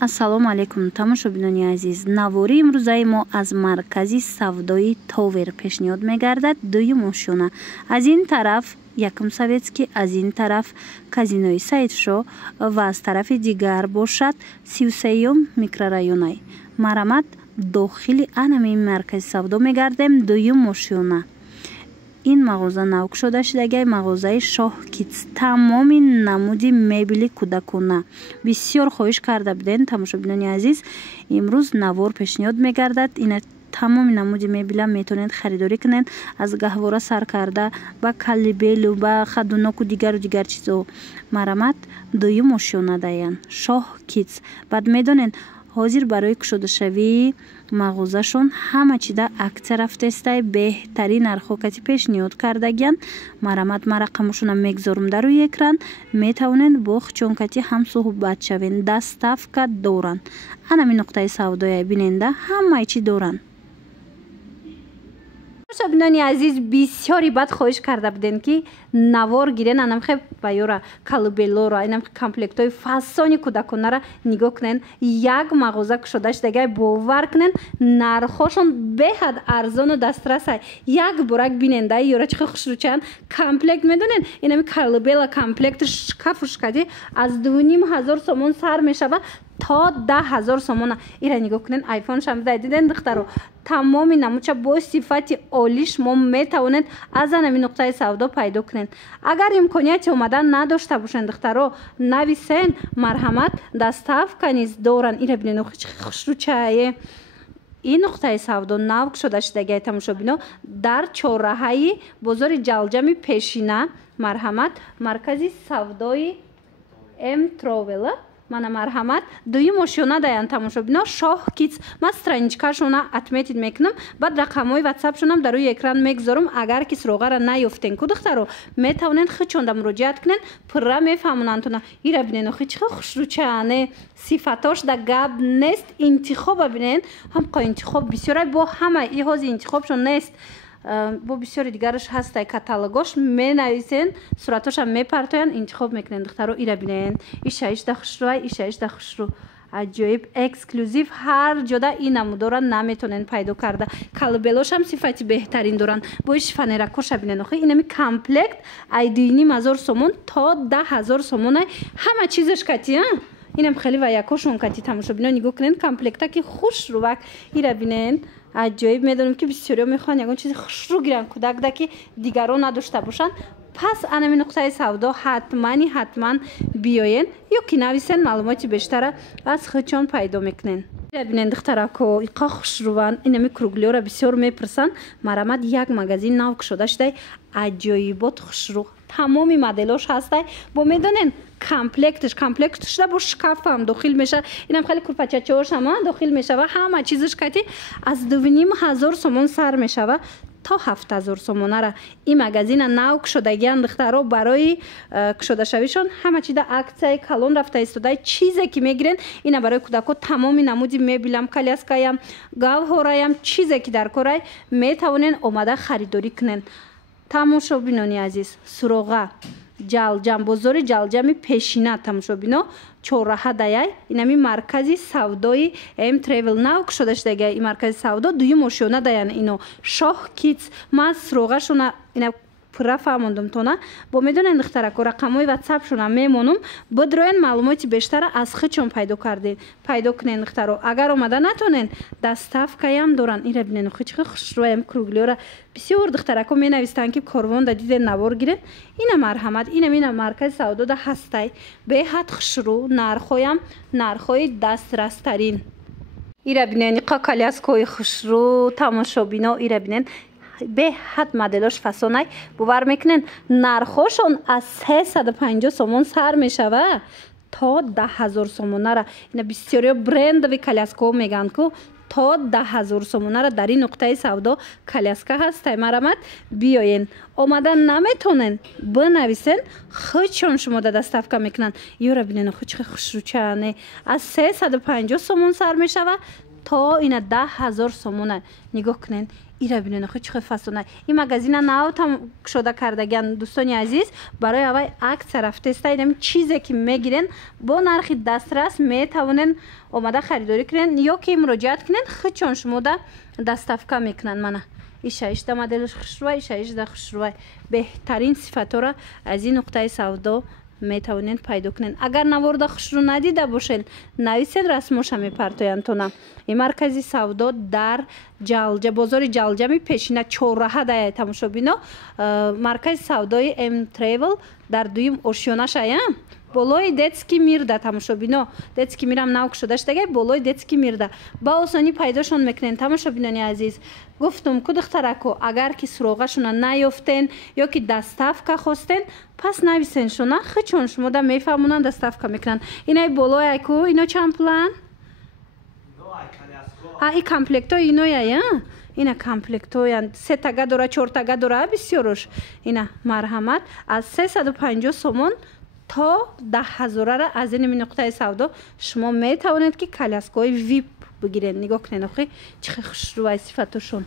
ассалому алайкум тамошобинони азиз. Навори имрӯзаи мо аз маркази савдои Товер пешниҳод мегардад. Дуюм ошёна. Аз ин тараф якум советский, аз ин тараф казинои Саидшо ва аз тарафи дигар бошад 33-ум микрорайонай. Марамат дохили анами маркази савдо мегардем. Дуюм ошёна. ин мағоза навк шуда шудагай мағозаи Шоҳ Кидс. Тамоми намуди мебели кӯдакона. Бисёр хоҳиш карда будем тамошобинони азиз. Имрӯз навор пешниҳод мегардад. Ина тамоми намуди мебела метавонед харидорӣ кунед. Аз гаҳвора сар карда ба калибелу ба хадуноку дигару дигар чизо. Марамат дуюм ошёна даян Шоҳ Кидс. Баъд медонед ҳозир барои кушодашавии мағозашон ҳама чида аксия рафтестай беҳтарин нархокати пешниҳод кардагиян. Марамат ма рақамошона мегзорум дар рӯи экран. Метавонед бо хучонкати ҳам суҳбат шавен. Доставка доран. Анами нуқтаи савдоя биненда ҳамаи чи доран. Шабинони азиз бисёри бад хоҳиш карда будем ки навор гирен анамхе байора калубелора инам комплектои фасони кӯдаконара нигоҳ кунен. Як мағоза кушода шудагай бовар кунен нархошон беҳад арзону дастрасай. Як борак биненда ёра чихо хушрӯчан комплект медонен инами калубела комплект шкафушкади аз 2500 сомон сар мешава то 10,000 сомона. Ира нигоҳ кунен айфон шамида диден духтаро тамоми намуча бо сифати олӣ шумо метавонед аз анами нуқтаи савдо пайдо кунед. Агар имконияти омадан надошта бошен духтаро нависен марҳамат доставка низ доран. Ира бинен хушрӯчае ин нуқтаи савдо навк шуда шудагай тамошобино дар чорраҳаи бозори ҷалҷами пешина марҳамат маркази савдои М-Тровела мана марҳамат дуюм ошёна даян тамошобино Шоҳ Кидс. Ман страничкашона отметид мекунам. Баъд рақамҳои ватсапшонам дар рӯи экран мегзорам. Агар ки суроғара наёфтен ку духтаро метавонен хичонда муроҷиат кунен пурра мефаҳмонантона. Ира бинен охи чихо хушрӯчаане сифатош да гап нест. Интихоба бинен ҳамқа интихоб бисёрай бо ҳама иҳози интихобшон нест. бо бисёри дигараш ҳастай каталогош менависен суратошам мепартоян интихоб мекунен духтаро. Ира бинен ишаишда хушрӯай ишаишда хушрӯ аҷоиб эксклюзив ҳар ҷода ин намудора наметонен пайдо карда. калубелошам сифати беҳтарин доран. бо иш фанеракоша бинен охи инами комплект ай 2500 сомон то 10,000 сомонай ҳама чизаш кати инам хеле ва якошон кати тамошобино нигоҳ кунен комплекта ки хушрӯвак. Ира бинен аҷоиб медонам ки бисёриҳо мехоҳанд ягон чизи хушрӯ гиранд кӯдакда ки дигарон надошта бошанд. пас анами нуқтаи савдо ҳатман биёен ё ки нависен маълумоти бештара аз хичон пайдо мекунен. Ира бинен духтарако иқа хушрӯванд инами круглиёра бисёр мепурсанд. марамат як магазин нав кушода шудай аҷоибот хушрӯ тамоми моделош ҳастай бо медонен комплектш да бо шкафам дохил меша. Инам хеле курпачачаошам дохил мешава. ҳама чизаш кати аз 2500 сомон сар мешава то 7000 сомонара. ин магазина нав кушодагиян духтаро барои кушодашавишон ҳама чида аксияи калон рафта истодай чизе ки мегирен ина барои кӯдако тамоми намуди мебелам каляскаям гавҳораям чизе ки дар корай метавонен омада харидорӣ кунен. тамошобинони азиз суроға ҷалҷам бозори ҷалҷами пешина тамошобино чорраҳа даяй инами маркази савдои М-Travel нав кушода шудагай ин маркази савдо дуюм ошёна даян ино Шоҳ Кидс. ман суроғашона ина пурра фаҳмондум тона бо медонен духтарако рақамҳои ватсапшона мемонум бидроен маълумоти бештара аз хичон пайдо кунен духтаро. агар омада натонен доставкаям доран. Ира бинен охи чихо хушрӯаям круглиёра бисёр духтарако менавистанд ки корвонда диден навор гирен. ина марҳамат инамина маркази савдода ҳастай беҳад хушрӯ нархоям нархои дастрастарин. Ира бинен иқа каляскои хушрӯ тамошобино. Ира бинен беҳад моделош фасонай бовар мекунен нархошон аз 350 сомон сар мешава то 10,000 сомонара. ина бисёриҳо брендови каляскаҳо мегӯянд ку то 10,000 сомонара дар ин нуқтаи савдо каляска ҳастай. марамат биёен омада наметонен бинависен хичон шумода доставка мекунанд. ёра бинен хучи хушрӯчаане аз 350 сомон сар мешава то ина 10,000 сомона. нигоҳ кунен. ира бинен охи чӣ фасона. ин магазина навтам кушода кардаган дӯстони азиз барои авай акция рафтеста инам чизе ки мегирен бо нархи дастрас метавонен омада харидорӣ кунен ё ки муроҷиат кунен хичон шумода доставка мекунанд. мана ишаишда моделш хушрӯвай ишаишда хушрӯвай беҳтарин сифатора аз ин нуқтаи савдо метавонен пайдо кунен. агар наворда хушрӯ надида бошен нависен расмоша мепартояндтона. ин маркази савдо дар ҷалҷа бозори ҷалҷами пешина чорраҳа дая тамошобино маркази савдои М Travel дар дуюм ошёнашая болои детский мирда тамошобино детский мирам нав кушода шудагай болои детский мирда ба осонӣ пайдошон мекунен. тамошобинони азиз гуфтум ку духтарако агар ки суроғашона наёфтен ё ки доставка хостен пас нависен шуна хичон шумода мефаҳмонанд доставка мекунанд. инай болои айку ино чанд план и комплектои иноя ина комплектоянд 3 тага дора 4 тага дора бисёрош. ина марҳамат аз 350 сомон то 10,000 аз ин нуқтаи савдо шумо метавонед ки коляскаҳои вип бигирен. нигоҳ кунед охи чӣ хушрӯвай сифатошон.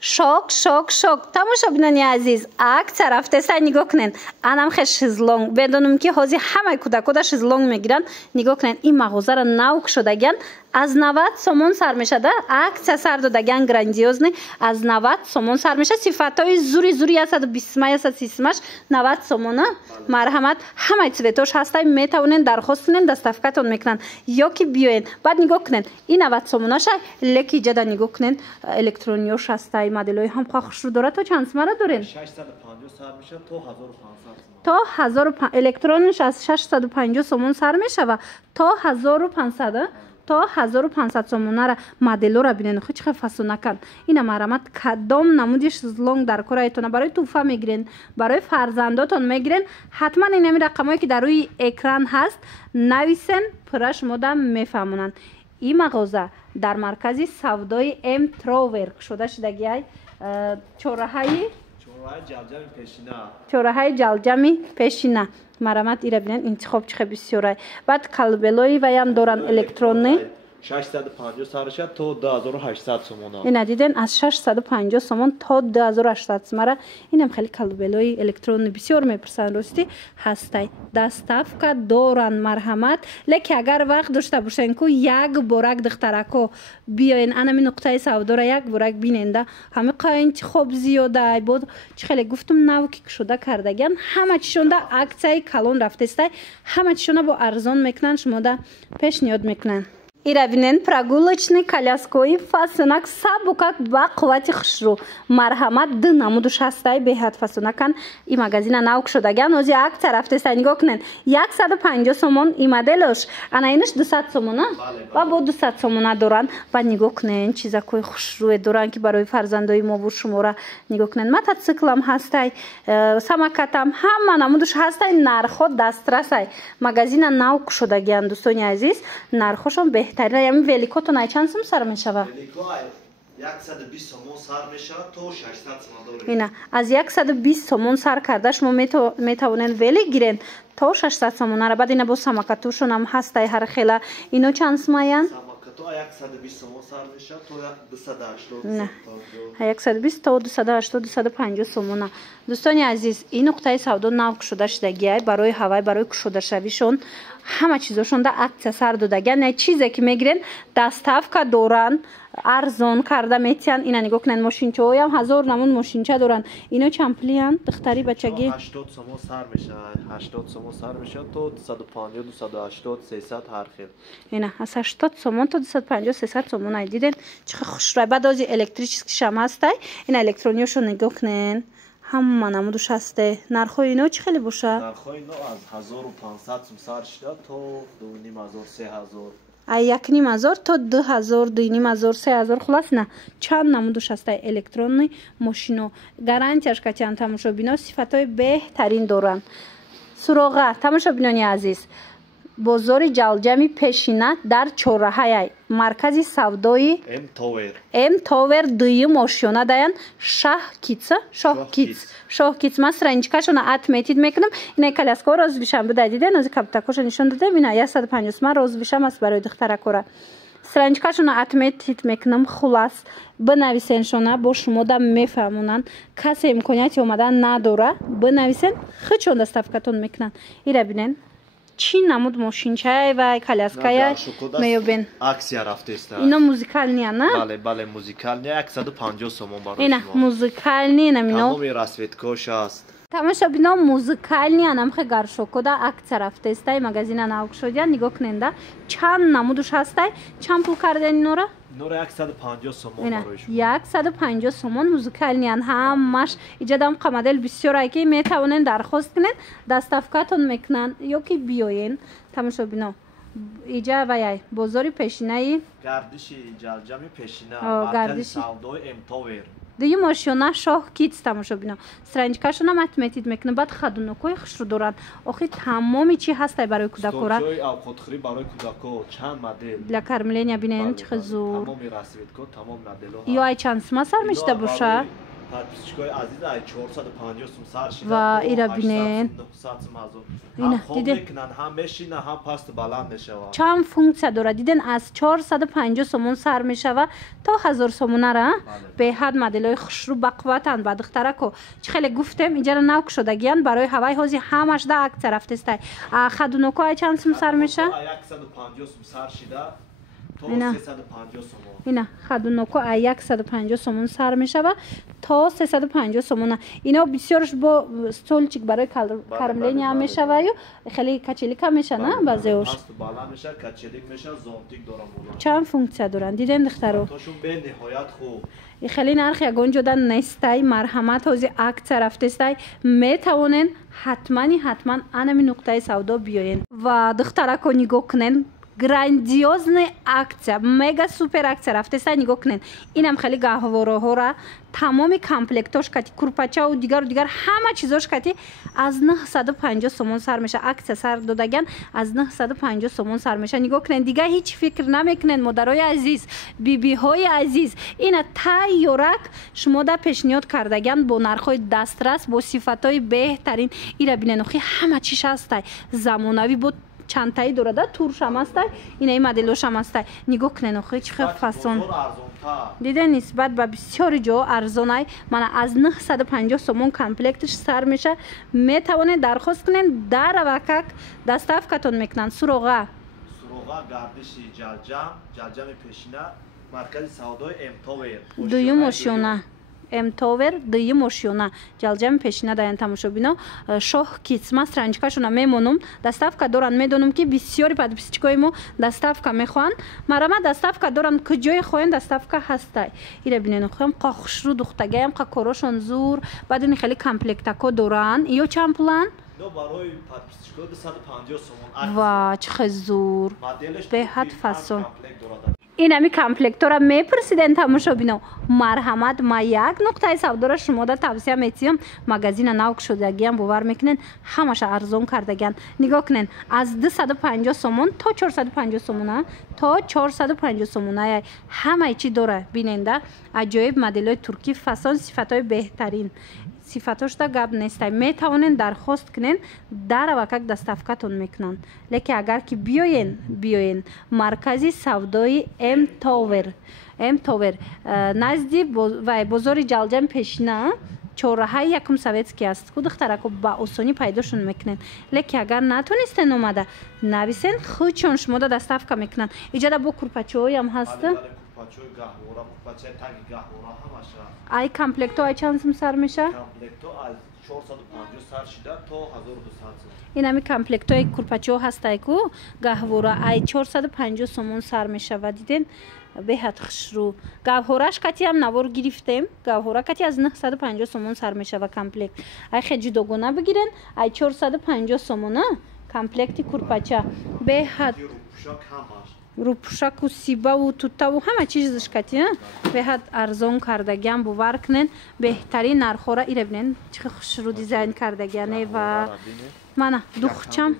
шок шок шок тамошобинони азиз акция рафтеста нигоҳ кунед. анам хе шезлонг бедонум ки ҳозир ҳамаи кӯдакода шезлонг мегиранд. нигоҳ кунед ин мағозаро нав кушодаган аз 90 сомон сар мешада. акция сар додаган грандиозный аз 90 сомон сар меша. сифатҳои зури зури 120 130 90 сомона марҳамат ҳамаи цветош ҳастай метавонен дархост кунен доставкатон мекунанд ё ки биёен. баъд нигоҳ кунед ин 90 сомонаша леки ҷада нигоҳ кунед электронёш ҳастай моделҳои ҳам хушрӯ дорад. то чанд сомара дорен 650 сар меша то 1500 то 1000 электронш аз 650 сомон сар мешава то 1500 то 1500 сомонара моделора бинен хо чӣ фасонакан. ина марҳамат кадом намуди шезлонг дар кораитона барои туҳфа мегирен барои фарзандотон мегирен ҳатман инами рақамҳое ки дар рӯи экран ҳаст нависен пурра шумода мефаҳмонанд. ин мағоза дар маркази савдои М Travel кушода шудагиай чорраҳаи ҷалҷами пешина марҳамат ира бинен интихоб чихе бисёрай. баъд калбелои ваям доранд электронный 650 сарша то 2800 сомона. ина диден аз 650 сомон то 2800 сомара. инам хеле калбелои электронный бисёр мепурсанд рости ҳастай доставка доранд марҳамат. леки агар вақт дошта бошен ку як борак духтарако биёен анами нуқтаи савдора як борак биненда ҳами қа интихоб зиёда бод чӣ хеле гуфтум нав ки кушода кардаган ҳама чишонда аксияи калон рафтестай ҳама чишона бо арзон мекунанд шумода пешниҳод мекунанд. ира бинен прогулочный коляскаҳои фасонак сабукак ба қуввати хушрӯ марҳамат ду намудуш ҳастай беҳад фасонакан. ин магазина нав кушодаган ҳозир акция рафтеста нигоҳ кунен 150 сомон ин моделош ана инаш 200 сомона ва бо 200 сомона доранд. ва нигоҳ кунен чизакои хушрӯе доранд ки барои фарзандои мову шумора нигоҳ кунен. мотоциклам ҳастай самокатам ҳама намудуш ҳастай нархҳо дастрасай. магазина нав кушодагиан дӯстони азиз нархҳошон беҳтарин. ями великотон ай чанд сум сар мешава? 120 сомон сар мешава то 600 сомон дорем. ина аз 120 сомон сар карда шумо метавонен вели гирен то 600 сомонара. баъд ина бо самокатушон ҳам ҳастай ҳархела. ино чанд сумаян? самокато 120 сомон сар мешава то 280. не 120 то 280 250 сомона. дӯстони азиз ин нуқтаи савдо нав кушода шудагиай барои ҳавай барои кушодашавишон ҳама чизошон да акция сар додаган. не чизе ки мегирен доставка доранд арзон карда метиҳанд. ина нигоҳ кунед мошинчаҳоям 1000 намуд мошинча доранд. ино чанд пулиянд духтари бачагӣ? 80 сомон сар мешава 80 сомон сар мешава то 250 280 300 ҳар хел. ина аз 80 сомон то 250 300 сомон ай диден чӣ хушрӯй. баъд ози электрический шам ҳастай. ина электрониёшо нигоҳ кунен ҳама намудуш ҳасте. нархҳои ино чӣ хеле боша? нархҳои ино аз 1500 сум сар шуда то 2500 3000 ай 1500 то 2000 2500 3000 хулас на чанд намудуш ҳастай электронный мошино гарантияш катян тамошобино сифатҳои беҳтарин доранд. суроға тамошобинони азиз бозори ҷалҷами пешина дар чорраҳаяй маркази савдои М Travel дуюм ошёна даян шоҳкиц ман страничкашона атметид мекунам. ина коляскаҳо розбишам буда диден ози каптакоша нишон додем. ина 150 ман розбишам аст барои духтаракора страничкашона отметить мекунам. Хулас бинависен шона бо шумода мефаҳмонанд. Касе имконияти омадан надора бинависен хичон доставкатон мекунанд. Ира бинен чӣ намуд мошинчае ва коляская меёбен. аксия рафтеста. Ино музикалния на? бале музикалния 150 сомон барои ина шумо. музикални намино. тамоми расветкош аст. тамошобино музикални анамхе гаршокода акция рафтестай магазина навкшодия нигоҳ куненда чанд намудуш ҳастай чанд пул карден инора? инора 150 сомон ина барои шумо. 150 сомон музикалниан ҳамаш иҷадам қамадел бисёрае ки метавонен дархост кунен доставкатон мекунанд ё ки биёен. тамошобино иҷа ваяй бозори пешинаи гардиши ҷалҷами пешина гардиши савдои эмтовер. дуи мошина шоҳ китс. тамошобино страничкашонам отметид мекунад. баъд хадунокои хушру доранд. охи тамоми чӣ ҳастай барои кӯдакора. столчои авқотхӯрӣ барои кӯдако чанд модел. для кормления бинен чӣ зур. тамоми расветко тамом модело. ё ай чанд сума сар мешида боша? подписчикои азиз ай 450 сум сар шида. ва ира бинен. ина диден ҳам мешина ҳам пасту баланд мешавад. чанд функсия дорад. диден аз 450 сомон сар мешава то 1000 сомонара. беҳад моделҳои хушрӯ бақувватанд. ба духтарако чӣ хеле гуфтем иҷара нав кушодагиянд барои ҳаваи ҳозир ҳамаш да акция рафтестай. хадуноко ай чанд сум сар меша? 150 сум сар шида то 350 сомон. ина хадуноко ай 150 сомон сар мешава то 350 сомона. ино бисёрш бо столчик барои кормления мешава ё хеле качелика меша на баъзеош баланд меша качелик меша зонтик дорам боланд. чанд функсия доранд диден духтаро. тошун бениҳоят хуб. хеле нархи ягон ҷода нестай. марҳамат ҳозир акция рафтестай. метавонен ҳатман анами нуқтаи савдо биёен ва духтарако нигоҳ кунен. грандиозная акция мега супер акция рафтестай. нигоҳ кунен инам хеле гаҳвораҳора тамоми комплектош кати курпачаву дигару дигар ҳама чизош кати аз 950 сомон сар меша. акция сар додаган аз 950 сомон сар меша. нигоҳ кунен дига ҳеҷ фикр намекунен модарои азиз бибиҳои азиз. ина тайёрак шумо да пешниҳод кардаган бо нархҳои дастрас бо сифатҳои беҳтарин. ира бинен охи ҳама чиш ҳастай замонавӣ бо чантаи дорада туршам ҳастай. инаи моделошам ҳастай. нигоҳ кунен охи чӣ хел фасон. диден нисбат ба бисёри ҷо арзонай. мана аз 950 сомон комплектш сар меша. метавонед дархост кунен даравакак доставкатон мекунанд. суроға гардиши ҷалҷами пешина маркази савдои эмтовер дуюм ошёна эмтовер дуюм ошёна ҷалҷами пешина даян. тамошобино шоҳ китсма страничкашона мемонум. доставка доранд. медонам ки бисёри подписчикои мо доставка мехоҳанд. марама доставка доранд. куҷое хоҳен доставка ҳастай. ира бинен хоҳем қа хушрӯ духтагаям қа корошон зур бадуни хеле комплектако доранд. ё чанд пуланд? барои подписчикои 250 сомон. ва чӣ хел зур беҳад фасон. комплект инами комплектора мепурсиден. тамошобино марҳамат ма як нуқтаи савдора шумо да тавсия метиҳам. магазина нав кушодагиам бовар мекунен ҳамаша арзон кардагиан. нигоҳ кунен аз 250 сомон то 450 сомона то 450 сомона ҳамаи чӣ дора. биненда аҷоиб моделҳои туркӣ фасон сифатҳои беҳтарин. сифатошда гап нестай. метавонен дархост кунен даравакак доставкатон мекунанд. лекин агар ки биёен маркази савдои эмтовер назди бозори ҷалҷам пешина чораҳаи якум советский аст. ку духтарако ба осонӣ пайдошон мекунен. лекин агар натонистен омада нависен хучон шумо да доставка мекунанд. иҷада бо курпачаҳоям ҳаст. ай комплекто ай чанд сум сар меша? комплекто аз 450 сар шида то 1200 сум. инами комплектои курпачаҳо ҳастай ку гаҳвора ай 450 сомон сар мешавад. диден беҳад хушрӯ. гавҳораш катиам навор гирифтем. гавҳора кати аз 950 сомон сар мешава комплект. ай хе ҷудогона бигирен ай 450 сомона комплекти курпача беҳад рӯпӯшаку сибаву тутаву ҳама чизш кати беҳад арзон кардагиам бовар кунен. беҳтарин нархҳора ира бинен чӣ хушрӯ дизайн кардагиане ва мана духчам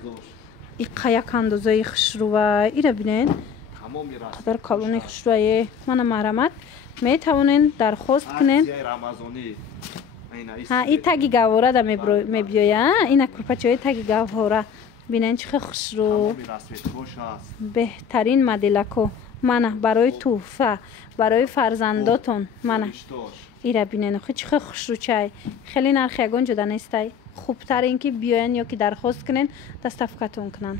иқа як андозаи хушрӯва ира бинен қадар калони хушрӯае. мана марҳамат метавонен дархост кунен. и таги гавҳора да мебиёя. ина курпачаҳои таги гавҳора بینن چه خوشرو تمام رسمت خوش است. بهترین مدلکو منه برای توفه برای فرزنداتون منه گوشتاش. ایره بینن خود چه خوشرو چای خیلی نرخ یگان جدا نیستی خوبتر اینکه بیاین یا که درخواست کنین دستفکتون کنن